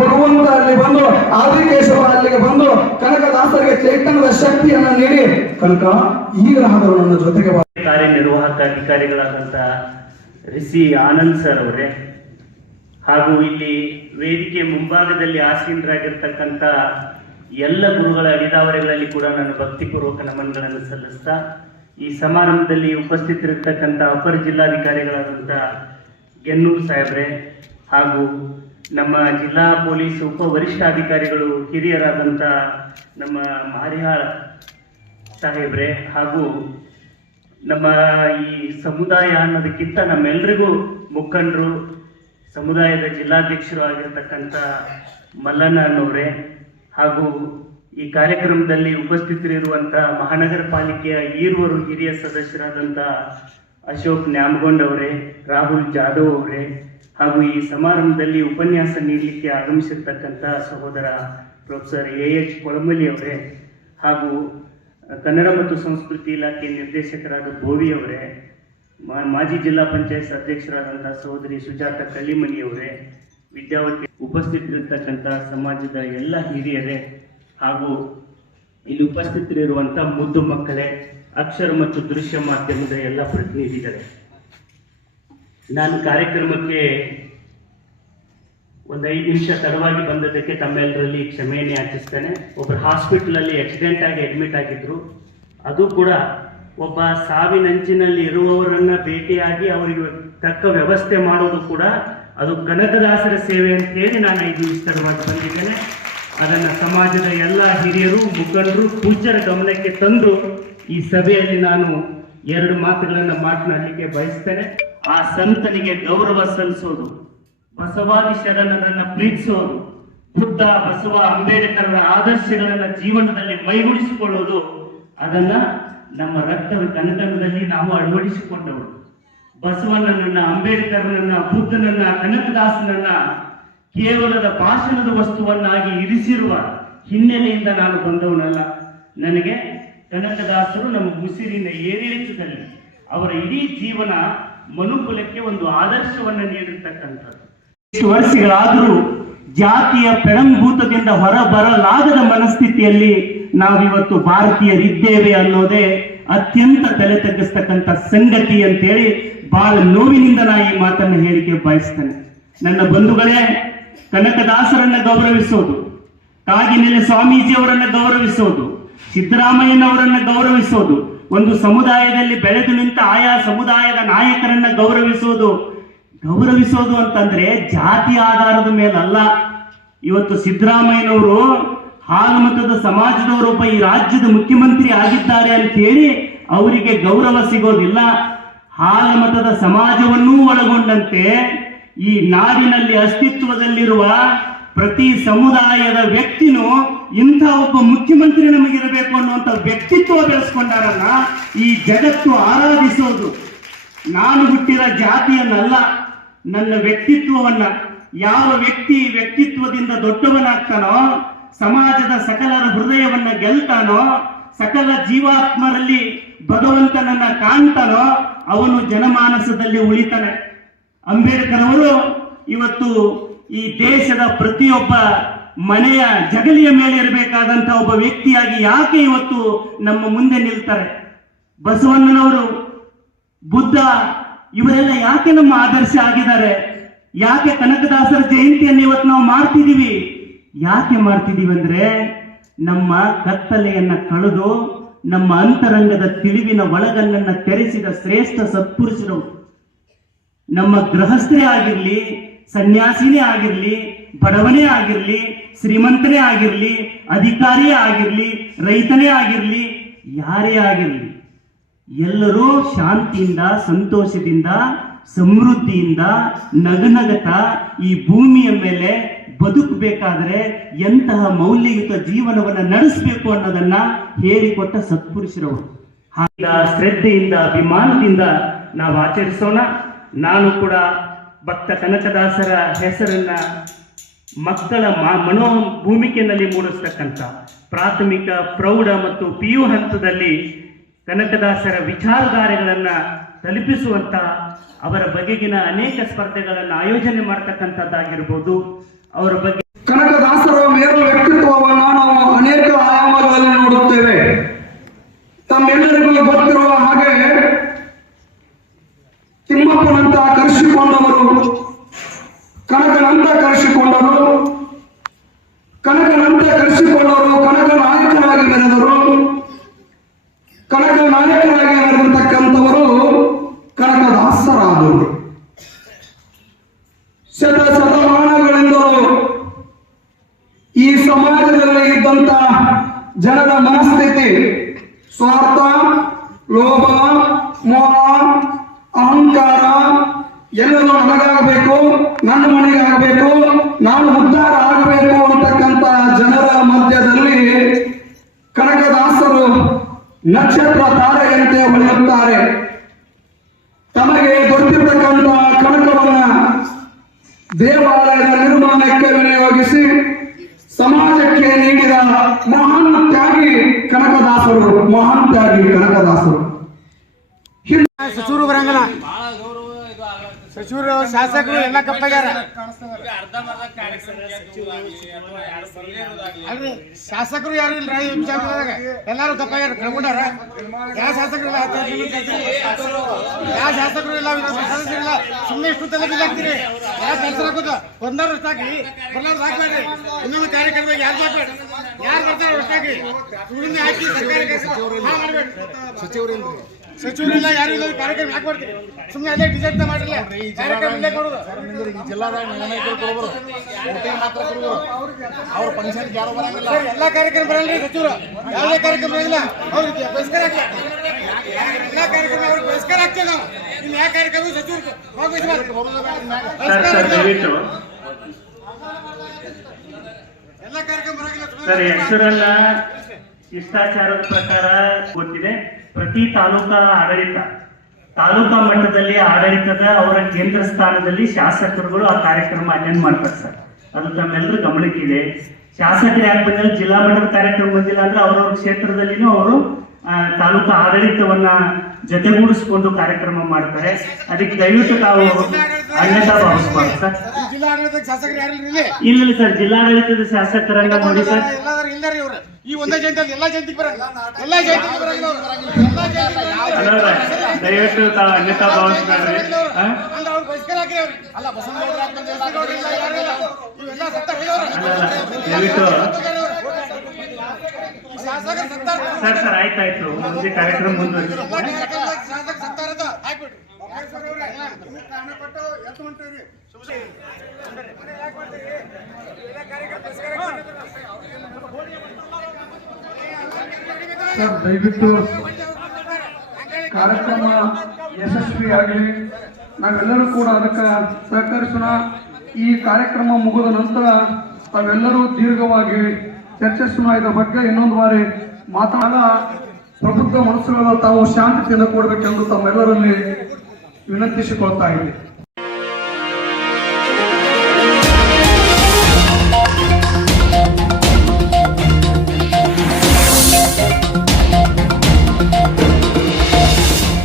ಭಗವಂತ ಅಲ್ಲಿ ಬಂದು ಆದಿಕೇಶವ ಅಲ್ಲಿಗೆ ಬಂದು ಕನಕದಾಸರಿಗೆ ಚೈತನ್ಯದ ಶಕ್ತಿಯನ್ನು ನೀಡಿ ಕನಕ ಈಗಲಾದರೂ ನನ್ನ ಜೊತೆಗೆ. ಕಾರ್ಯನಿರ್ವಾಹಕ ಅಧಿಕಾರಿಗಳಾದಂತಹ ರಿಸಿ ಆನಂದ್ ಸರ್ ಅವರೇ, ಹಾಗೂ ಇಲ್ಲಿ ವೇದಿಕೆ ಮುಂಭಾಗದಲ್ಲಿ ಆಸೀನರಾಗಿರ್ತಕ್ಕಂಥ ಎಲ್ಲ ಗುರುಗಳ ಅಡಿದಾವರೆಗಳಲ್ಲಿ ಕೂಡ ನಾನು ಭಕ್ತಿಪೂರ್ವಕ ನಮನಗಳನ್ನು ಸಲ್ಲಿಸ್ತಾ, ಈ ಸಮಾರಂಭದಲ್ಲಿ ಉಪಸ್ಥಿತರಿರ್ತಕ್ಕಂಥ ಅಪರ ಜಿಲ್ಲಾಧಿಕಾರಿಗಳಾದಂಥ ಗೆನ್ನೂರು ಸಾಹೇಬ್ರೆ ಹಾಗೂ ನಮ್ಮ ಜಿಲ್ಲಾ ಪೊಲೀಸ್ ಉಪ ವರಿಷ್ಠಾಧಿಕಾರಿಗಳು ಹಿರಿಯರಾದಂಥ ನಮ್ಮ ಮಾರಿಹಾಳ ಸಾಹೇಬ್ರೆ ಹಾಗೂ ನಮ್ಮ ಈ ಸಮುದಾಯ ಅನ್ನೋದಕ್ಕಿಂತ ನಮ್ಮೆಲ್ಲರಿಗೂ ಮುಖಂಡರು, ಸಮುದಾಯದ ಜಿಲ್ಲಾಧ್ಯಕ್ಷರು ಆಗಿರ್ತಕ್ಕಂಥ ಮಲ್ಲಣ್ಣ ಅನ್ನೋರೆ ಹಾಗೂ ಈ ಕಾರ್ಯಕ್ರಮದಲ್ಲಿ ಉಪಸ್ಥಿತರಿರುವಂಥ ಮಹಾನಗರ ಪಾಲಿಕೆಯ ಈರುವರು ಹಿರಿಯ ಸದಸ್ಯರಾದಂಥ ಅಶೋಕ್ ನ್ಯಾಮಗೊಂಡವರೇ, ರಾಹುಲ್ ಜಾಧವ್ ಅವರೇ ಹಾಗೂ ಈ ಸಮಾರಂಭದಲ್ಲಿ ಉಪನ್ಯಾಸ ನೀಡಲಿಕ್ಕೆ ಆಗಮಿಸಿರ್ತಕ್ಕಂಥ ಸಹೋದರ ಪ್ರೊಫೆಸರ್ ಎ ಎಚ್ ಕೊಳಮಲಿ ಅವರೇ ಹಾಗೂ ಕನ್ನಡ ಮತ್ತು ಸಂಸ್ಕೃತಿ ಇಲಾಖೆ ನಿರ್ದೇಶಕರಾದ ಗೋವಿ ಅವರೇ ಮಾಜಿ ಜಿಲ್ಲಾ ಪಂಚಾಯತ್ ಅಧ್ಯಕ್ಷರಾದಂತಹ ಸಹೋದರಿ ಸುಜಾತ ಕಲ್ಲಿಮಣಿ ಅವರೇ, ವಿದ್ಯಾವತಿ ಉಪಸ್ಥಿತರಿರ್ತಕ್ಕಂಥ ಸಮಾಜದ ಎಲ್ಲ ಹಿರಿಯರೇ ಹಾಗೂ ಇಲ್ಲಿ ಉಪಸ್ಥಿತರಿರುವಂಥ ಮುದ್ದು ಮಕ್ಕಳೇ, ಅಕ್ಷರ ಮತ್ತು ದೃಶ್ಯ ಮಾಧ್ಯಮದ ಎಲ್ಲ ಪ್ರತಿನಿಧಿಗಳೇ. ನಾನು ಕಾರ್ಯಕ್ರಮಕ್ಕೆ ಒಂದು ಐದು ನಿಮಿಷ ತಡವಾಗಿ ಬಂದದಕ್ಕೆ ತಮ್ಮೆಲ್ಲರಲ್ಲಿ ಕ್ಷಮೆಯನ್ನು ಯಾಚಿಸ್ತೇನೆ. ಒಬ್ಬರು ಹಾಸ್ಪಿಟ್ಲಲ್ಲಿ ಆಕ್ಸಿಡೆಂಟ್ ಆಗಿ ಅಡ್ಮಿಟ್ ಆಗಿದ್ರು. ಅದು ಕೂಡ ಒಬ್ಬ ಸಾವಿನಂಚಿನಲ್ಲಿ ಇರುವವರನ್ನ ಭೇಟಿಯಾಗಿ ಅವರಿಗೆ ತಕ್ಕ ವ್ಯವಸ್ಥೆ ಮಾಡೋದು ಕೂಡ ಅದು ಕನಕದಾಸರ ಸೇವೆ ಅಂತ ಹೇಳಿ ನಾನು ಐದು ನಿಮಿಷ ಬಂದಿದ್ದೇನೆ. ಅದನ್ನು ಸಮಾಜದ ಎಲ್ಲ ಹಿರಿಯರು, ಮುಖಂಡರು, ಪೂಜ್ಯರ ಗಮನಕ್ಕೆ ತಂದು ಈ ಸಭೆಯಲ್ಲಿ ನಾನು ಎರಡು ಮಾತುಗಳನ್ನು ಮಾತನಾಡಲಿಕ್ಕೆ ಬಯಸ್ತೇನೆ. ಆ ಸಂತನಿಗೆ ಗೌರವ ಸಲ್ಲಿಸೋದು, ಬಸವಾದಿ ಶರಣರನ್ನ ಪ್ರೀತಿಸೋದು, ಬುದ್ಧ, ಬಸವ, ಅಂಬೇಡ್ಕರರ ಆದರ್ಶಗಳನ್ನ ಜೀವನದಲ್ಲಿ ಮೈಗೂಡಿಸಿಕೊಳ್ಳೋದು, ಅದನ್ನ ನಮ್ಮ ರಕ್ತದ ಕನಕನದಲ್ಲಿ ನಾವು ಅಳವಡಿಸಿಕೊಂಡವರು. ಬಸವಣ್ಣನನ್ನ ಅಂಬೇಡ್ಕರ್ನನ್ನ, ಬುದ್ಧನನ್ನ, ಕನಕದಾಸನನ್ನ ಕೇವಲದ ಭಾಷಣದ ವಸ್ತುವನ್ನಾಗಿ ಇರಿಸಿರುವ ಹಿನ್ನೆಲೆಯಿಂದ ನಾನು ಬಂದವನಲ್ಲ. ನನಗೆ ಕನಕದಾಸರು ನಮ್ಮ ಉಸಿರಿನ ಏರಿಳಿತದಲ್ಲಿ ಅವರ ಇಡೀ ಜೀವನ ಮನುಕುಲಕ್ಕೆ ಒಂದು ಆದರ್ಶವನ್ನು ನೀಡಿರ್ತಕ್ಕಂಥದ್ದು. ಇಷ್ಟು ವರ್ಷಗಳಾದರೂ ಜಾತಿಯ ಹೊರ ಬರಲಾಗದ ಮನಸ್ಥಿತಿಯಲ್ಲಿ ನಾವಿವತ್ತು ಭಾರತೀಯರಿದ್ದೇವೆ ಅನ್ನೋದೇ ಅತ್ಯಂತ ತಲೆ ತಗ್ಗಿಸ್ತಕ್ಕಂಥ ಸಂಗತಿ ಅಂತೇಳಿ ಬಹಳ ನೋವಿನಿಂದ ನಾ ಈ ಮಾತನ್ನು ಹೇಳಿಕೆ ಬಯಸ್ತೇನೆ. ನನ್ನ ಬಂಧುಗಳೇ, ಕನಕದಾಸರನ್ನ ಗೌರವಿಸೋದು, ಕಾಗಿನೆಲೆ ಸ್ವಾಮೀಜಿಯವರನ್ನ ಗೌರವಿಸೋದು, ಸಿದ್ದರಾಮಯ್ಯನವರನ್ನ ಗೌರವಿಸೋದು ಒಂದು ಸಮುದಾಯದಲ್ಲಿ ಬೆಳೆದು ನಿಂತ ಆಯಾ ಸಮುದಾಯದ ನಾಯಕರನ್ನ ಗೌರವಿಸೋದು ಗೌರವಿಸೋದು ಅಂತಂದ್ರೆ ಜಾತಿ ಆಧಾರದ ಮೇಲಲ್ಲ. ಇವತ್ತು ಸಿದ್ದರಾಮಯ್ಯನವರು ಹಾಲುಮತದ ಸಮಾಜದವರೊಬ್ಬ ಈ ರಾಜ್ಯದ ಮುಖ್ಯಮಂತ್ರಿ ಆಗಿದ್ದಾರೆ ಅಂತ ಹೇಳಿ ಅವರಿಗೆ ಗೌರವ ಸಿಗೋದಿಲ್ಲ. ಹಾಲಮತದ ಸಮಾಜವನ್ನೂ ಒಳಗೊಂಡಂತೆ ಈ ನಾಡಿನಲ್ಲಿ ಅಸ್ತಿತ್ವದಲ್ಲಿರುವ ಪ್ರತಿ ಸಮುದಾಯದ ವ್ಯಕ್ತಿನೂ ಇಂಥ ಒಬ್ಬ ಮುಖ್ಯಮಂತ್ರಿ ನಮಗಿರಬೇಕು ಅನ್ನುವಂಥ ವ್ಯಕ್ತಿತ್ವ ಬೆಳೆಸ್ಕೊಂಡಾರಲ್ಲ ಈ ಜಗತ್ತು ಆರಾಧಿಸೋದು. ನಾನು ಹುಟ್ಟಿರೋ ಜಾತಿಯನ್ನಲ್ಲ, ನನ್ನ ವ್ಯಕ್ತಿತ್ವವನ್ನ ಯಾವ ವ್ಯಕ್ತಿ ವ್ಯಕ್ತಿತ್ವದಿಂದ ದೊಡ್ಡವನಾಗ್ತಾನೋ, ಸಮಾಜದ ಸಕಲರ ಹೃದಯವನ್ನ ಗೆಲ್ತಾನೋ, ಸಕಲ ಜೀವಾತ್ಮರಲ್ಲಿ ಭಗವಂತನನ್ನ ಕಾಣ್ತಾನೋ, ಅವನು ಜನಮಾನಸದಲ್ಲಿ ಉಳಿತಾನೆ. ಅಂಬೇಡ್ಕರ್ ಅವರು ಇವತ್ತು ಈ ದೇಶದ ಪ್ರತಿಯೊಬ್ಬ ಮನೆಯ ಜಗಲಿಯ ಮೇಲೆ ಇರಬೇಕಾದಂತಹ ಒಬ್ಬ ವ್ಯಕ್ತಿಯಾಗಿ ಯಾಕೆ ಇವತ್ತು ನಮ್ಮ ಮುಂದೆ ನಿಲ್ತಾರೆ? ಬಸವಣ್ಣನವರು, ಬುದ್ಧ, ಇವರೆಲ್ಲ ಯಾಕೆ ನಮ್ಮ ಆದರ್ಶ ಆಗಿದ್ದಾರೆ? ಯಾಕೆ ಕನಕದಾಸರ ಜಯಂತಿಯನ್ನು ಇವತ್ತು ನಾವು ಮಾಡ್ತಿದ್ದೀವಿ? ಯಾಕೆ ಮಾಡ್ತಿದ್ದೀವಿ ಅಂದ್ರೆ ನಮ್ಮ ಕತ್ತಲೆಯನ್ನ ಕಳೆದು ನಮ್ಮ ಅಂತರಂಗದ ತಿಳಿವಿನ ಒಳಗನ್ನ ತೆರೆಸಿದ ಶ್ರೇಷ್ಠ ಸತ್ಪುರುಷರು. ನಮ್ಮ ಗೃಹಸ್ಥರೇ ಆಗಿರ್ಲಿ ಸನ್ಯಾಸಿನೇ ಆಗಿರಲಿ, ಬಡವನೇ ಆಗಿರಲಿ, ಶ್ರೀಮಂತನೇ ಆಗಿರಲಿ, ಅಧಿಕಾರಿಯೇ ಆಗಿರಲಿ, ರೈತನೇ ಆಗಿರಲಿ, ಯಾರೇ ಆಗಿರಲಿ, ಎಲ್ಲರೂ ಶಾಂತಿಯಿಂದ, ಸಂತೋಷದಿಂದ, ಸಮೃದ್ಧಿಯಿಂದ ನಗನಗತ ಈ ಭೂಮಿಯ ಮೇಲೆ ಬದುಕಬೇಕಾದ್ರೆ ಎಂತಹ ಮೌಲ್ಯಯುತ ಜೀವನವನ್ನ ನಡೆಸಬೇಕು ಅನ್ನೋದನ್ನ ಹೇಳಿಕೊಟ್ಟ ಸತ್ಪುರುಷರವರು. ಶ್ರದ್ಧೆಯಿಂದ, ಅಭಿಮಾನದಿಂದ ನಾವು ಆಚರಿಸೋಣ. ನಾನು ಕೂಡ ಭಕ್ತ ಕನಕದಾಸರ ಹೆಸರನ್ನ ಮಕ್ಕಳ ಮನೋ ಭೂಮಿಕೆಯಲ್ಲಿ ಮೂಡಿಸ್ತಕ್ಕಂಥ ಪ್ರಾಥಮಿಕ, ಪ್ರೌಢ ಮತ್ತು ಪಿ ಯು ಹಂತದಲ್ಲಿ ಕನಕದಾಸರ ವಿಚಾರಧಾರೆಗಳನ್ನು ತಲುಪಿಸುವಂತ ಅವರ ಬಗೆಗಿನ ಅನೇಕ ಸ್ಪರ್ಧೆಗಳನ್ನು ಆಯೋಜನೆ ಮಾಡ್ತಕ್ಕಂಥದ್ದಾಗಿರ್ಬೋದು. ಅವರ ಬಗ್ಗೆ ಕನಕದಾಸರ ಮೇರು ವ್ಯಕ್ತಿತ್ವವನ್ನು ಕನಕ ನಾಯಕರಾಗಿ ಮೆರೆದಿರ್ತಕ್ಕಂಥವರು ಕನಕದಾಸರಾದರು ಶತ ಶತಮಾನಗಳೆಂದರು ಈ ಸಮಾಜದಲ್ಲಿ ಇದ್ದಂತ ಜನರ ಮನಸ್ಥಿತಿ, ಸ್ವಾರ್ಥ, ಲೋಭ, ಮೋಹ, ಅಹಂಕಾರ, ಎಲ್ಲರೂ ನನಗಾಗಬೇಕು, ನನ್ನ ಮನೆಗಾಗಬೇಕು, ನಾನು ನಕ್ಷತ್ರ ತಾರೆಯಂತೆ ಹೊಳೆಯುತ್ತಾರೆ. ತಮಗೆ ಗೊತ್ತಿರ್ತಕ್ಕಂಥ ಕನಕವನ್ನ ದೇವಾಲಯದ ನಿರ್ಮಾಣಕ್ಕೆ ವಿನಿಯೋಗಿಸಿ ಸಮಾಜಕ್ಕೆ ನೀಡಿದ ಮಹಾನ್ ತ್ಯಾಗಿ ಕನಕದಾಸರು, ಮಹಾನ್ ತ್ಯಾಗಿ ಕನಕದಾಸರು. ಸಚಿವರು ಸಚಿವರು ಶಾಸಕರು ಎಲ್ಲ ಕಪ್ಪಾಗ್ಯಾರ. ಅಲ್ರಿ ಶಾಸಕರು ಯಾರು ಇಲ್ಲ ಈ ವಿಚಾರದಾಗ ಎಲ್ಲಾರು ಕಪ್ಪಾಗ್ಯಾರ ಕಳ್ಕೊಂಡಾರ ಯಾವ ಶಾಸಕರು ಇಲ್ಲ? ಯಾವ ಶಾಸಕರು ಇಲ್ಲ? ಸದಸ್ಯರು ಇಲ್ಲ? ಸುಮ್ಮನೆ ಇಷ್ಟು ತಲೆ ಬಿದ್ದಾಗ್ತೀರಿ ಯಾವ ಕೆಲಸ ಹಾಕೋದು? ಒಂದಾರು ಅಷ್ಟಾಗಿ ಬರ್ಲಾರ್ದು ಹಾಕ್ಬೇಡ್ರಿ ಇನ್ನೊಂದು ಕಾರ್ಯಕ್ರಮದಾಗ ಯಾರು ಹಾಕ್ಬೇಡ್ರಿ ಯಾರು ಬರ್ತಾರೆ ಅಷ್ಟಾಗಿ ಸುಮ್ಮನೆ ಹಾಕಿ ಸರ್ಕಾರಿ ಕೆಲಸ ಸಚಿವರಿಂದ ಸಚಿವರಿಲ್ಲ ಯಾರು ಇಲ್ಲ ಕಾರ್ಯಕ್ರಮ ಯಾಕೆ ಮಾಡ್ತೀರಿ? ಸುಮ್ಮನೆ ಅದೇ ಡಿಸೈಡ್ ಮಾಡಿಲ್ಲ. ಕಾರ್ಯಕ್ರಮ ಇಲ್ಲೇ ಕೊಡೋದು. ಜಿಲ್ಲಾದಾಗ ನಿರ್ಣಯಕರು ವೋಟಿಂಗ್ ಮಾತ್ರ ಕೊಡ್ಬೋದು. ಅವ್ರ ಫಂಕ್ಷನ್ ಯಾರು ಬರಂಗಿಲ್ಲ. ಸರ್ ಎಲ್ಲ ಕಾರ್ಯಕ್ರಮ ಬರಲ್ರಿ ಸಚಿವರು. ಯಾವುದೇ ಕಾರ್ಯಕ್ರಮ ಬರಂಗಿಲ್ಲ ಅವ್ರಿಗೆ ಬಹಿಷ್ಕಾರ ಹಾಕಿ ಎಲ್ಲ ಕಾರ್ಯಕ್ರಮ ಅವ್ರಿಗೆ ಬಹಿಷ್ಕಾರ ಹಾಕ್ತೇವೆ ನಾವು. ಇನ್ನು ಯಾವ ಕಾರ್ಯಕ್ರಮ ಸಚಿವರು ಸರ್ ಸರ್ ಎಲ್ಲ ಕಾರ್ಯಕ್ರಮ ಬರಂಗಿಲ್ಲ ಸರ್ ಹೆಸರಲ್ಲ ಶಿಷ್ಟಾಚಾರದ ಪ್ರಕಾರ ಗೊತ್ತಿದೆ. ಪ್ರತಿ ತಾಲೂಕಾ ಆಡಳಿತ, ತಾಲೂಕಾ ಮಟ್ಟದಲ್ಲಿ ಆಡಳಿತದ ಅವರ ಕೇಂದ್ರ ಸ್ಥಾನದಲ್ಲಿ ಶಾಸಕರುಗಳು ಆ ಕಾರ್ಯಕ್ರಮ ಅಟೆಂಡ್ ಮಾಡ್ತಾರೆ ಸರ್. ಅದು ತಮ್ಮೆಲ್ಲರೂ ಗಮನಕ್ಕಿದೆ ಶಾಸಕರು ಯಾಕೆ ಬಂದಿಲ್ಲ ಜಿಲ್ಲಾ ಮಟ್ಟದ ಕಾರ್ಯಕ್ರಮ ಬಂದಿಲ್ಲ ಅಂದ್ರೆ ಅವರವ್ರ ಕ್ಷೇತ್ರದಲ್ಲಿನೂ ಅವರು ತಾಲೂಕಾ ಆಡಳಿತವನ್ನ ಜೊತೆಗೂಡಿಸ್ಕೊಂಡು ಕಾರ್ಯಕ್ರಮ ಮಾಡ್ತಾರೆ. ಅದಕ್ಕೆ ದಯವಿಟ್ಟು ತಾವು ಶಾಸಕರು ಯಾರು ಇಲ್ಲಿ ಇಲ್ಲ ಸರ್ ಜಿಲ್ಲಾಡಳಿತದ ಶಾಸಕರನ್ನ ನೋಡಿ ಸರ್. ಎಲ್ಲಾದ್ರೂ ಇಲ್ದಾರಿ ಇವ್ರು. ಈ ಒಂದೇ ಜಯಂತಿ ಎಲ್ಲ ಜಯಂತಿಗೆ ಬರಂಗಿಲ್ಲ. ಎಲ್ಲ ಜಯಂತಿಗೆ ದಯವಿಟ್ಟು ತಾವು ಅನ್ಯತಾ ಭಾವಿಸ್ಬೇಡ್ರಿ ಸರ್ ಸರ್ ಆಯ್ತಾಯ್ತು. ಮುಂದೆ ಕಾರ್ಯಕ್ರಮ ಮುಂದುವರಿಸಿ. ಸರ್ ದಯವಿಟ್ಟು ಕಾರ್ಯಕ್ರಮ ಯಶಸ್ವಿಯಾಗಲಿ. ನಾವೆಲ್ಲರೂ ಕೂಡ ಅದಕ್ಕೆ ಸಹಕರಿಸೋಣ. ಈ ಕಾರ್ಯಕ್ರಮ ಮುಗಿದ ನಂತರ ತಾವೆಲ್ಲರೂ ದೀರ್ಘವಾಗಿ ಚರ್ಚಿಸೋಣ. ಇದರ ಬಗ್ಗೆ ಇನ್ನೊಂದು ಬಾರಿ ಮಾತನಾಡ ಪ್ರಬುದ್ಧ ಮನಸ್ಸುಗಳ ತಾವು ಶಾಂತಿಯಿಂದ ಕೊಡಬೇಕೆಂದು ತಮ್ಮೆಲ್ಲರಲ್ಲಿ ವಿನಂತಿಸಿಕೊಳ್ತಾ ಇದ್ದೀನಿ